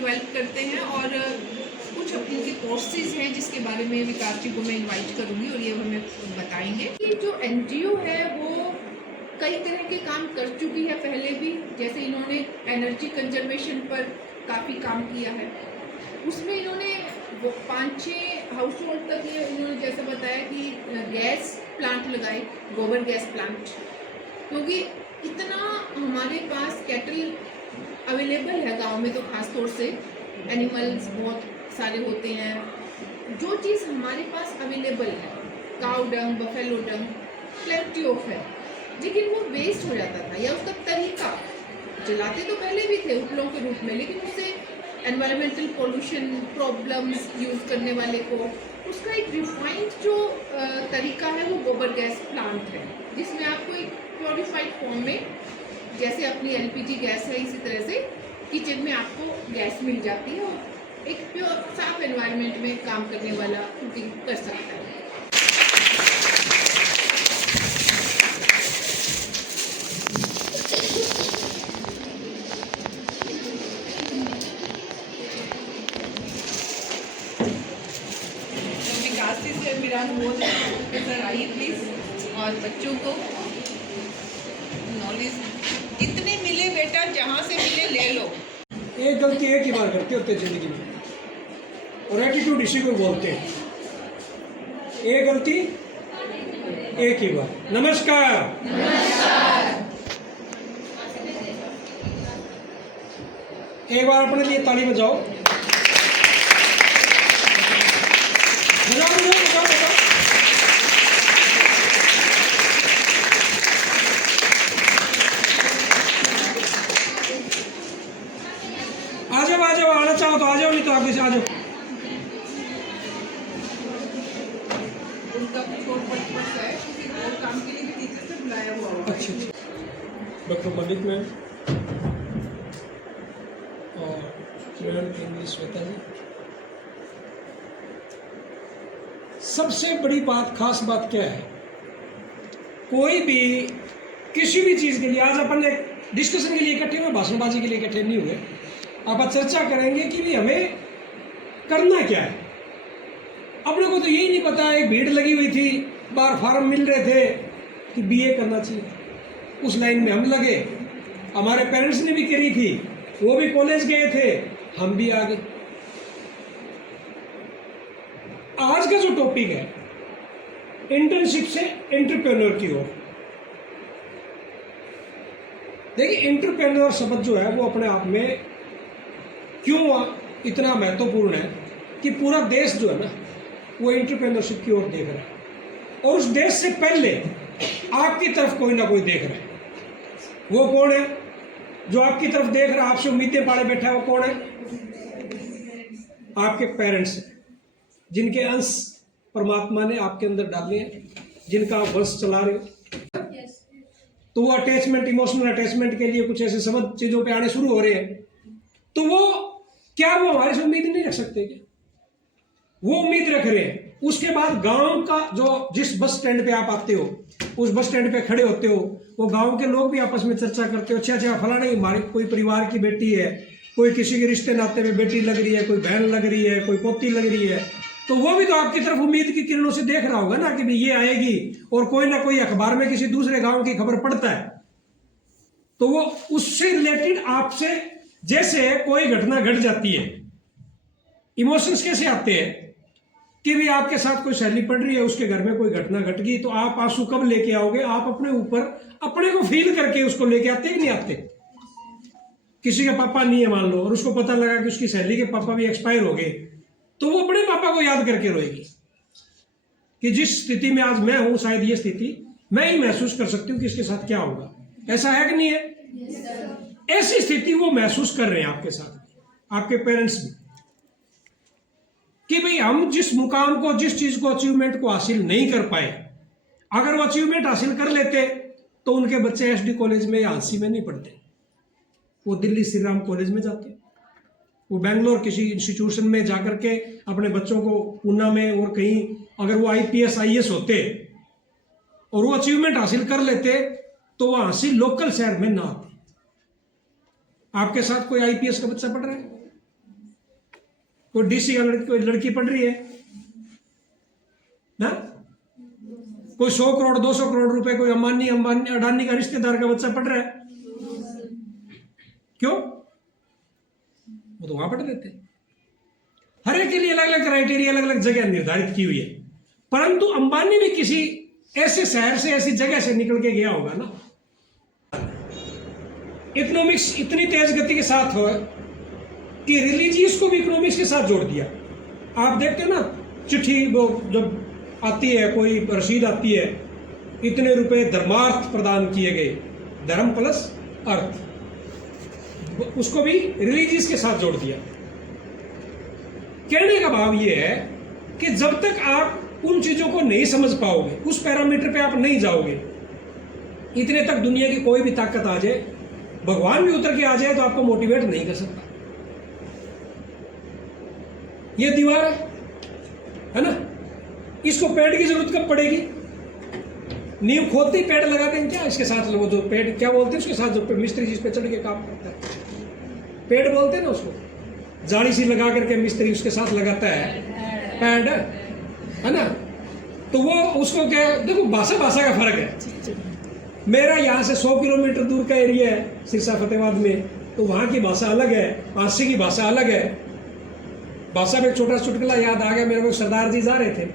Develop करते हैं और कुछ उनके कोर्सेज हैं जिसके बारे में विकास जी को मैं इनवाइट करूँगी और ये हमें बताएंगे कि जो एनजीओ है वो कई तरह के काम कर चुकी है पहले भी। जैसे इन्होंने एनर्जी कंजर्वेशन पर काफ़ी काम किया है, उसमें इन्होंने वो 5-6 हाउस होल्ड तक ये इन्होंने जैसे बताया कि गैस प्लांट लगाए, गोबर गैस प्लांट, क्योंकि इतना हमारे पास कैटल अवेलेबल है गांव में, तो ख़ास तौर से एनिमल्स बहुत सारे होते हैं। जो चीज़ हमारे पास अवेलेबल है, cow dung, buffalo dung, plenty of है, लेकिन वो वेस्ट हो जाता था, या उसका तरीका, जलाते तो पहले भी थे उपलों के रूप में, लेकिन उसे एनवायरमेंटल पोल्यूशन प्रॉब्लम्स यूज़ करने वाले को उसका एक रिफाइंड जो तरीका है वो गोबर गैस प्लांट है, जिसमें आपको एक प्योरीफाइड फॉर्म में, जैसे अपनी एलपीजी गैस है इसी तरह से किचन में आपको गैस मिल जाती है और एक प्योर साफ एनवायरनमेंट में काम करने वाला कुकिंग कर सकता है। सर आइए प्लीज, और बच्चों को नॉलेज जितने मिले बेटा, जहाँ से मिले ले लो। एक गलती एक ही बार करते होते जिंदगी में, और एटीट्यूड इसी को बोलते हैं। एक गलती एक ही बार। नमस्कार। एक बार अपने लिए ताली बजाओ। बजाओ बजाओ बजाओ बजाओ। आ जाओ, आना चाहो तो आ जाओ, नहीं तो आप इसे आ जाओ। उनका कुछ और पर्पस है, किसी और काम के लिए भी टीचर से बुलाया हुआ होगा। अच्छा, डॉक्टर मलिक मैम और मैम इंग्लिश श्वेता जी। सबसे बड़ी बात, खास बात क्या है, कोई भी किसी भी चीज़ के लिए, आज अपन एक डिस्कशन के लिए इकट्ठे हुए, भाषणबाजी के लिए इकट्ठे नहीं हुए। आप चर्चा करेंगे कि भी हमें करना क्या है। अपने को तो यही नहीं पता, एक भीड़ लगी हुई थी, बाहर फार्म मिल रहे थे कि बीए करना चाहिए, उस लाइन में हम लगे। हमारे पेरेंट्स ने भी करी थी, वो भी कॉलेज गए थे, हम भी आ गए। आज का जो टॉपिक है, इंटर्नशिप से एंटरप्रेन्योर की ओर। देखिए, एंटरप्रेन्योर शब्द जो है वो अपने आप में क्यों इतना महत्वपूर्ण है कि पूरा देश जो है ना वो एंटरप्रेन्योरशिप की ओर देख रहा है, और उस देश से पहले आपकी तरफ कोई ना कोई देख रहा है। वो कौन है जो आपकी तरफ देख रहा है, आपसे उम्मीदें पाले बैठा है? वो कौन है? आपके पेरेंट्स, जिनके अंश परमात्मा ने आपके अंदर डाले हैं, जिनका आप वंश चला रहे हो। तो वो अटैचमेंट, इमोशनल अटैचमेंट के लिए कुछ ऐसे शब्द चीजों पे आने शुरू हो रहे हैं, तो वो क्या वो हमारे से उम्मीद नहीं रख सकते क्या? वो उम्मीद रख रहे हैं। उसके बाद गांव का जो, जिस बस स्टैंड पे आप आते हो, उस बस स्टैंड पे खड़े होते हो, वो गांव के लोग भी आपस में चर्चा करते हो, अच्छा फलाना ही हमारी कोई परिवार की बेटी है, कोई किसी के रिश्ते नाते में बेटी लग रही है, कोई बहन लग रही है, कोई पोती लग रही है, तो वो भी तो आपकी तरफ उम्मीद की किरणों से देख रहा होगा ना कि भाई ये आएगी, और कोई ना कोई अखबार में किसी दूसरे गांव की खबर पढ़ता है, तो वो उससे रिलेटेड आपसे, जैसे कोई घटना घट जाती है, इमोशंस कैसे आते हैं कि भी आपके साथ कोई सहेली पड़ रही है, उसके घर में कोई घटना घट गई, तो आप आंसू कब लेके आओगे? आप अपने ऊपर अपने को फील करके उसको लेके आते कि नहीं आते? किसी का पापा नहीं है मान लो, और उसको पता लगा कि उसकी सहेली के पापा भी एक्सपायर हो गए, तो वो अपने पापा को याद करके रोएगी कि जिस स्थिति में आज मैं हूं, शायद ये स्थिति मैं ही महसूस कर सकती हूँ कि इसके साथ क्या होगा। ऐसा है कि नहीं है? ऐसी स्थिति वो महसूस कर रहे हैं आपके साथ, आपके पेरेंट्स भी, कि भाई हम जिस मुकाम को, जिस चीज को, अचीवमेंट को हासिल नहीं कर पाए, अगर वो अचीवमेंट हासिल कर लेते तो उनके बच्चे एसडी कॉलेज में या हांसी में नहीं पढ़ते, वो दिल्ली श्री राम कॉलेज में जाते, वो बेंगलोर किसी इंस्टीट्यूशन में जाकर के अपने बच्चों को, पूना में और कहीं, अगर वो आईपीएस आईएएस होते और वो अचीवमेंट हासिल कर लेते, तो वो हासिल लोकल शहर में ना आते। आपके साथ कोई आईपीएस का बच्चा पढ़ रहा है? कोई डीसी का कोई लड़की पढ़ रही है ना, कोई 100 करोड़ 200 करोड़ रुपए कोई अंबानी अडानी का रिश्तेदार का बच्चा पढ़ रहा है, क्यों? वो तो वहां पढ़ लेते। हर एक के लिए अलग अलग क्राइटेरिया, अलग अलग जगह निर्धारित की हुई है। परंतु अंबानी भी किसी ऐसे शहर से, ऐसी जगह से निकल के गया होगा ना। इकोनॉमिक्स इतनी तेज गति के साथ हो कि रिलीजियस को भी इकोनॉमिक्स के साथ जोड़ दिया। आप देखते हैं ना चिट्ठी वो जब आती है, कोई रसीद आती है, इतने रुपए धर्मार्थ प्रदान किए गए, धर्म प्लस अर्थ, उसको भी रिलीजियस के साथ जोड़ दिया। कहने का भाव ये है कि जब तक आप उन चीजों को नहीं समझ पाओगे, उस पैरामीटर पे आप नहीं जाओगे, इतने तक दुनिया की कोई भी ताकत आ जाए, भगवान भी उतर के आ जाए, तो आपको मोटिवेट नहीं कर सकता। ये दीवार है ना, इसको पेड़ की जरूरत कब पड़ेगी? नींव खोदते ही पेड़ लगा देंगे क्या? इसके साथ वो जो पेड़ क्या बोलते हैं उसके साथ जो मिस्त्री जिस पे चढ़ के काम करता है, पेड़ बोलते हैं ना उसको, जाली सी लगा करके मिस्त्री उसके साथ लगाता है, पैड है ना। तो वो उसको क्या, देखो भाषा भाषा का फर्क है। मेरा यहाँ से 100 किलोमीटर दूर का एरिया है सिरसा फतेहाबाद में, तो वहाँ की भाषा अलग है, आरसी की भाषा अलग है। भाषा में एक छोटा चुटकुला याद आ गया मेरे को। सरदार जी जा रहे थे